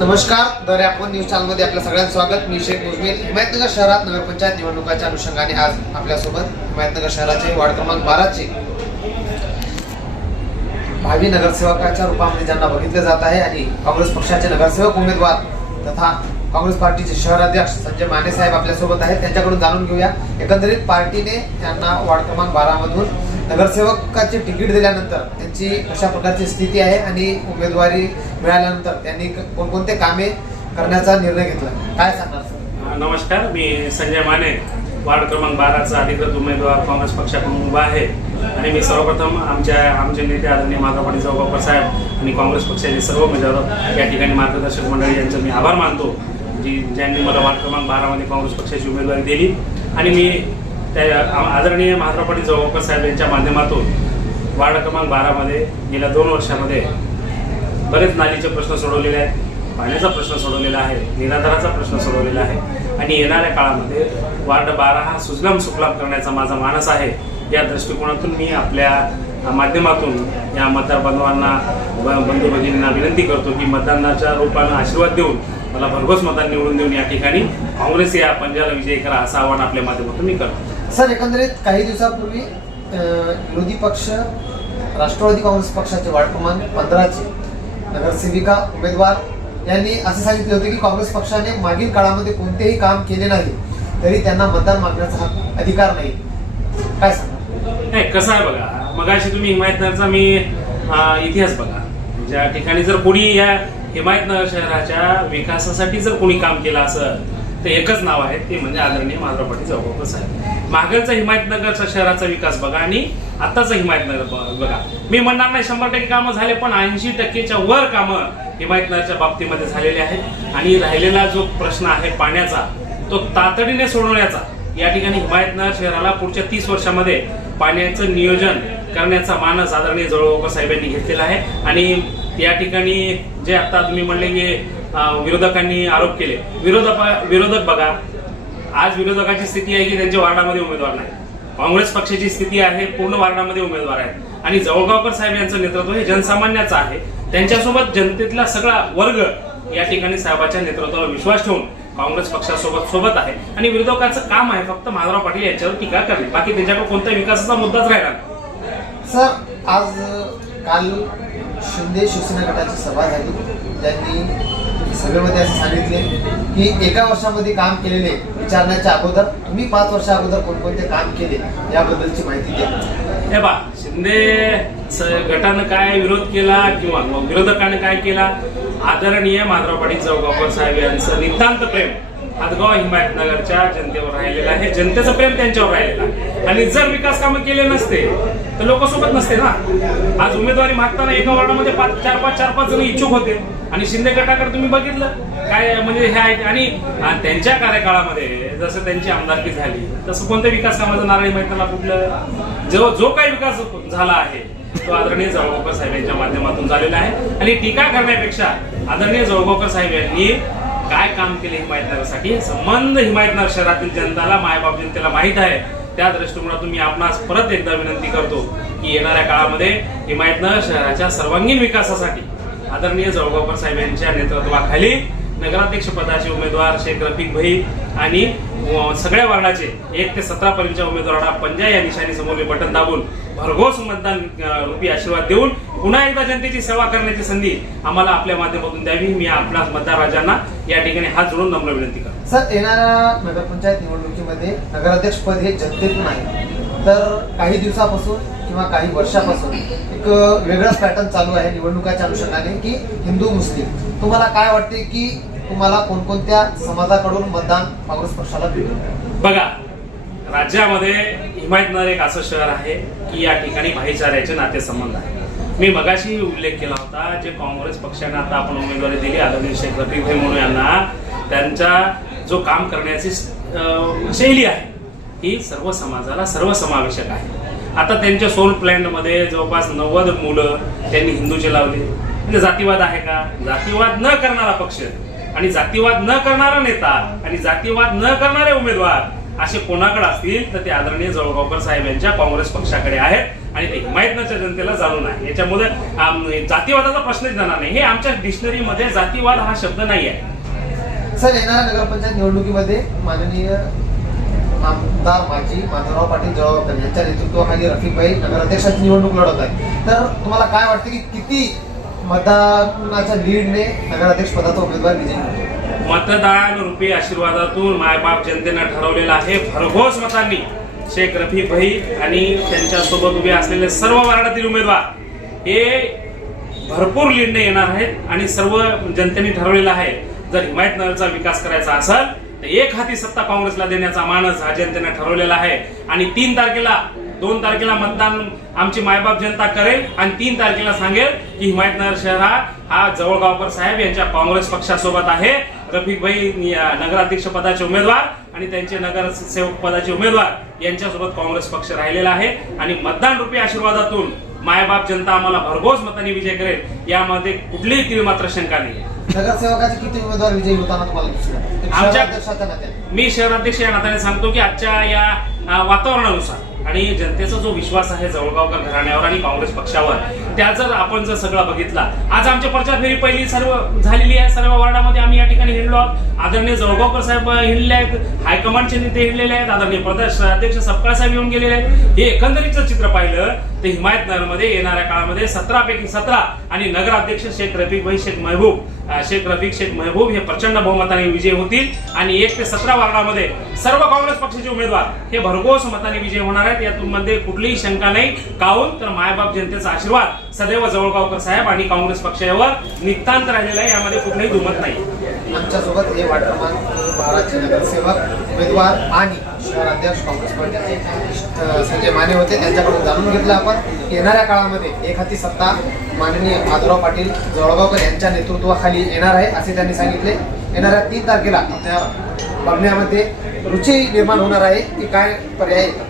नमस्कार दर आपण न्यूज चॅनलमध्ये आपल्या सगळ्यांचं स्वागत. मी शेख मुजमीर हिमायतनगर शहरात नगरपंचायत निवडणुकाच्या अनुषंगाने आज आपल्यासोबत हिमायतनगर शहराचे वार्ड क्रमांक बाराचे भावी नगरसेवकाच्या रूपामध्ये ज्यांना बघितलं जात आहे आणि काँग्रेस पक्षाचे नगरसेवक उमेदवार तथा काँग्रेस पार्टीचे शहराध्यक्ष संजय माने साहेब आपल्यासोबत आहेत. त्यांच्याकडून जाणून घेऊया. एकंदरीत पार्टीने त्यांना वार्ड क्रमांक बारामधून नगरसेवकाचे तिकीट दिल्यानंतर त्यांची अशा प्रकारची स्थिती आहे आणि उमेदवारी मिळाल्यानंतर त्यांनी क- कोणकोणते कामे करण्याचा निर्णय घेतला? काय सांगणार सर? नमस्कार. मी संजय माने. वार्ड क्रमांक बाराचा अधिकृत उमेदवार काँग्रेस पक्षाकडून उभा आहे. आणि मी सर्वप्रथम आमच्या आमचे नेते आदरणीय माधवपाटी चौकापर साहेब आणि काँग्रेस पक्षाचे सर्व उमेदवार या ठिकाणी मार्गदर्शक मंडळी यांचं मी आभार मानतो. जी ज्यांनी मला वार्ड क्रमांक बारामध्ये काँग्रेस पक्षाची उमेदवारी दिली. आणि मी त्या आदरणीय आदरणीय पाटील जवळकर साहेब यांच्या माध्यमातून वार्ड क्रमांक बारामध्ये गेल्या दोन वर्षामध्ये बरेच नालीचे प्रश्न सोडवलेले आहेत पाण्याचा प्रश्न सोडवलेला आहे निराधाराचा प्रश्न सोडवलेला आहे. आणि येणाऱ्या काळामध्ये वार्ड बारा हा सुजलाम सुफलाम करण्याचा माझा मानस आहे या दृष्टिकोनातून मी आपल्या माध्यमातून या मतदार बांधवांना ब- बंधू भगिनींना विनंती करतो की मतदानाच्या रूपानं आशीर्वाद देऊन मला भरघोस मतदान निवडून देऊन या ठिकाणी काँग्रेस या पंजाला विजयी करा असं आवाहन आपल्या माध्यमातून मी करतो. सर एकंदरीत काही दिवसापूर्वी विरोधी पक्ष राष्ट्रवादी काँग्रेस पक्षाचे वार्ड क्रमांक पंधराचे नगरसेविका उमेदवार यांनी असं सांगितले होते की काँग्रेस पक्षाने मागील काळामध्ये कोणतेही काम केले नाही तरी त्यांना मतदान मागण्याचा हक अधिकार नाही. काय सांगा नाही कसं आहे बघा मगाशी तुम्ही हिमायतनगरचा मी इतिहास बघा. ज्या ठिकाणी जर कोणी या हिमायतनगर शहराच्या विकासासाठी जर कोणी काम केलं असं तर एकच नाव आहे ते म्हणजे आदरणीय माधव पाटील चौकापर साहेब. मागलचा हिमायतनगरचा शहराचा विकास बघा आणि आत्ताचा हिमायतनगर बघा. मी म्हणणार नाही शंभर टक्के कामं झाले पण ऐंशी टक्केच्या वर कामं हिमायतनगरच्या बाबतीमध्ये झालेले आहेत. आणि राहिलेला जो प्रश्न आहे पाण्याचा तो तातडीने सोडवण्याचा या ठिकाणी हिमायतनगर शहराला पुढच्या तीस वर्षामध्ये पाण्याचं नियोजन करण्याचा मानस आदरणीय जवळगावकर साहेबांनी घेतलेला आहे. आणि या ठिकाणी जे आता तुम्ही म्हणले की विरोधकांनी आरोप केले. विरोधक विरोधक बघा. आज विरोधकाची स्थिती आहे की त्यांच्या वार्डामध्ये उमेदवार नाही. काँग्रेस पक्षाची स्थिती आहे पूर्ण वार्डामध्ये उमेदवार आहेत. आणि जवळगावकर साहेब यांचं नेतृत्व हे जनसामान्याचं आहे. त्यांच्यासोबत जनतेतला सगळा वर्ग या ठिकाणी साहेबाच्या नेतृत्वावर विश्वास ठेवून काँग्रेस पक्षासोबत सोबत आहे. आणि विरोधकाचं काम आहे फक्त माधवराव पाटील यांच्यावर टीका करणे. बाकी त्यांच्याकडे कोणत्या विकासाचा मुद्दाच राहिला सर आज काल शिंदे शिवसेना गटाची सभा झाली. त्यांनी सभेमध्ये असं सांगितले की एका वर्षामध्ये काम केलेले विचारण्याच्या अगोदर तुम्ही पाच वर्षा अगोदर कोणकोणते काम केले याबद्दलची माहिती द्या. हे बा शिंदे स- गटानं काय विरोध केला किंवा विरोधकानं काय केला? आदरणीय माधवराव पाटील चौकापर साहेब यांचं नितांत प्रेम. हातगाव हिमायतनगरच्या जनतेवर राहिलेला आहे. जनतेचं प्रेम त्यांच्यावर राहिलेलं आहे. आणि जर विकास कामं केले नसते तर लोक सोबत नसते ना. आज उमेदवारी मागताना एका वॉर्डामध्ये पाच चार पाच चार पाच जण इच्छुक होते. आणि शिंदे गटाकडे तुम्ही बघितलं. काय म्हणजे हे आहे आणि त्यांच्या कार्यकाळामध्ये जसं त्यांची आमदारकी झाली तसं कोणत्या विकास कामाचं नारायण मेहताला कुठलं जो जो काही विकास झाला आहे तो आदरणीय जळगावकर साहेब यांच्या माध्यमातून झालेला आहे. आणि टीका करण्यापेक्षा आदरणीय जळगावकर साहेब यांनी काय काम केले हिमायतनगरसाठी संबंध हिमायतनगर शहरातील जनताला मायबाप जनतेला माहीत आहे. त्या दृष्टिकोनातून मी आपणास परत एकदा विनंती करतो की येणाऱ्या काळामध्ये हिमायतनगर शहराच्या सर्वांगीण विकासासाठी आदरणीय जळगावकर साहेब यांच्या नेतृत्वाखाली नगराध्यक्ष पदाचे उमेदवार शेख रफिक भाई आणि सगळ्या वार्डाचे एक ते सतरा पर्यंतच्या उमेदवारांना पंजा या निशाणी समोर बटन दाबून भरघोस मतदान रुपी आशीर्वाद देऊन पुन्हा एकदा जनतेची सेवा करण्याची संधी आम्हाला आपल्या माध्यमातून द्यावी. मी आपल्या मतदार राजांना या ठिकाणी हात जोडून नम्र विनंती करतो. सर येणाऱ्या नगरपंचायत निवडणुकीमध्ये नगराध्यक्ष पद हे जनतेतून आहे तर काही दिवसापासून किंवा काही वर्षापासून एक वेगळाच पॅटर्न चालू आहे निवडणुकाच्या अनुषंगाने की हिंदू मुस्लिम. तुम्हाला काय वाटते की तुम्हाला कोणकोणत्या समाजाकडून मतदान काँग्रेस पक्षाला भेटेल बघा राज्यामध्ये हिमायतनगर एक असं शहर आहे की या ठिकाणी भाईचाऱ्याचे नातेसंबंध आहे. मी मगाशी उल्लेख केला होता जे काँग्रेस पक्षाने आता आपण उमेदवारी दिली आदरणीय शेख रफीकभाई म्हणून यांना त्यांचा जो काम करण्याची शैली आहे ही सर्व समाजाला सर्वसमावेशक आहे. आता त्यांच्या सोल प्लॅनमध्ये जवळपास नव्वद मुलं त्यांनी हिंदूचे लावले. म्हणजे जातीवाद आहे का? जातीवाद न करणारा पक्ष आणि जातीवाद न करणारा नेता आणि जातीवाद न करणारे उमेदवार असे कोणाकडे असतील तर ते आदरणीय जळगावकर साहेब यांच्या काँग्रेस पक्षाकडे आहेत. आणि ते हिमायतनगरच्या जनतेला जाणून आहे. याच्यामुळे जातीवादाचा प्रश्नच जाणार नाही. हे आमच्या डिक्शनरीमध्ये जातीवाद हा शब्द नाही आहे सर येणाऱ्या नगरपंचायत निवडणुकीमध्ये माननीय आमदार माजी माधवराव पाटील जळगावकर यांच्या नेतृत्वाखाली रफिकभाई नगराध्यक्षाची निवडणूक लढत आहे तर तुम्हाला काय वाटतं की किती मतदानाच्या लीडने नगराध्यक्ष पदाचा उमेदवार विजयी मतदान रुपी आशीर्वादातून मायबाप जनतेनं ठरवलेलं आहे. भरघोस मतांनी शेख रफी भाई आणि त्यांच्यासोबत उभे असलेले सर्व वार्डातील उमेदवार हे भरपूर लीडने येणार आहेत आणि सर्व जनतेने ठरवलेलं आहे. जर हिमायतनगरचा विकास करायचा असेल तर एक हाती सत्ता काँग्रेसला देण्याचा मानस हा जनतेने ठरवलेला आहे. आणि तीन तारखेला दोन तारखेला मतदान आमची मायबाप जनता करेल आणि तीन तारखेला सांगेल की हिमायतनगर शहर हा जवळगावकर साहेब यांच्या काँग्रेस पक्षासोबत आहे. रफिक भाई नगराध्यक्ष पदाचे उमेदवार आणि त्यांचे नगरसेवक पदाचे उमेदवार यांच्यासोबत काँग्रेस पक्ष राहिलेला आहे. आणि मतदान रुपये आशीर्वादातून मायबाप जनता आम्हाला भरघोस मतांनी विजय करेल. यामध्ये कुठलीही तीळ मात्र शंका नाही. नगरसेवकाचे किती उमेदवार विजयी होताना तुम्हाला आमच्या- मी शहराध्यक्ष या नात्याने सांगतो की आजच्या या वातावरणानुसार आणि जनतेचा जो विश्वास आहे जवळगावकर घराण्यावर आणि काँग्रेस पक्षावर त्या जर आपण जर सगळा बघितला आज आमच्या प्रचार फेरी पहिली सर्व झालेली आहे सर्व वार्डामध्ये आम्ही या ठिकाणी हिंडलो आहोत. आदरणीय जवळगावकर साहेब हिंडले आहेत हायकमांडचे नेते हिंडलेले आहेत आदरणीय प्रदेश अध्यक्ष सपकाळ साहेब येऊन गेलेले आहेत. हे एकंदरीतचं चित्र पाहिलं तर हिमायतनगरमध्ये येणाऱ्या काळामध्ये सतरा पैकी सतरा आणि नगराध्यक्ष शेख रफीक भाई शेख महबूब शेख रफीक शेख महबूब हे प्रचंड बहुमताने विजय होतील. आणि एक ते सतरा वार्डामध्ये सर्व काँग्रेस पक्षाचे उमेदवार हे भरघोस मताने विजय होणार आहेत. यातून मध्ये कुठलीही शंका नाही. काहून? तर मायबाप जनतेचा आशीर्वाद. सदैव जवळगावकर साहेब आणि काँग्रेस पक्ष यावर नितांत राहिलेला आहे. यामध्ये कुठलाही दुमत नाही. आमच्यासोबत हे वाटप्रमाण क्रमांक बाराचे नगरसेवक उमेदवार आणि शहराध्यक्ष काँग्रेस पक्षाचे संजय माने होते. त्यांच्याकडून जाणून घेतलं आपण येणाऱ्या काळामध्ये एक हाती सत्ता माननीय माधुराव पाटील जवळगावकर यांच्या नेतृत्वाखाली येणार आहे असे त्यांनी सांगितले. येणाऱ्या तीन तारखेला आपल्या बघण्यामध्ये रुची निर्माण होणार आहे. की काय पर्याय येतात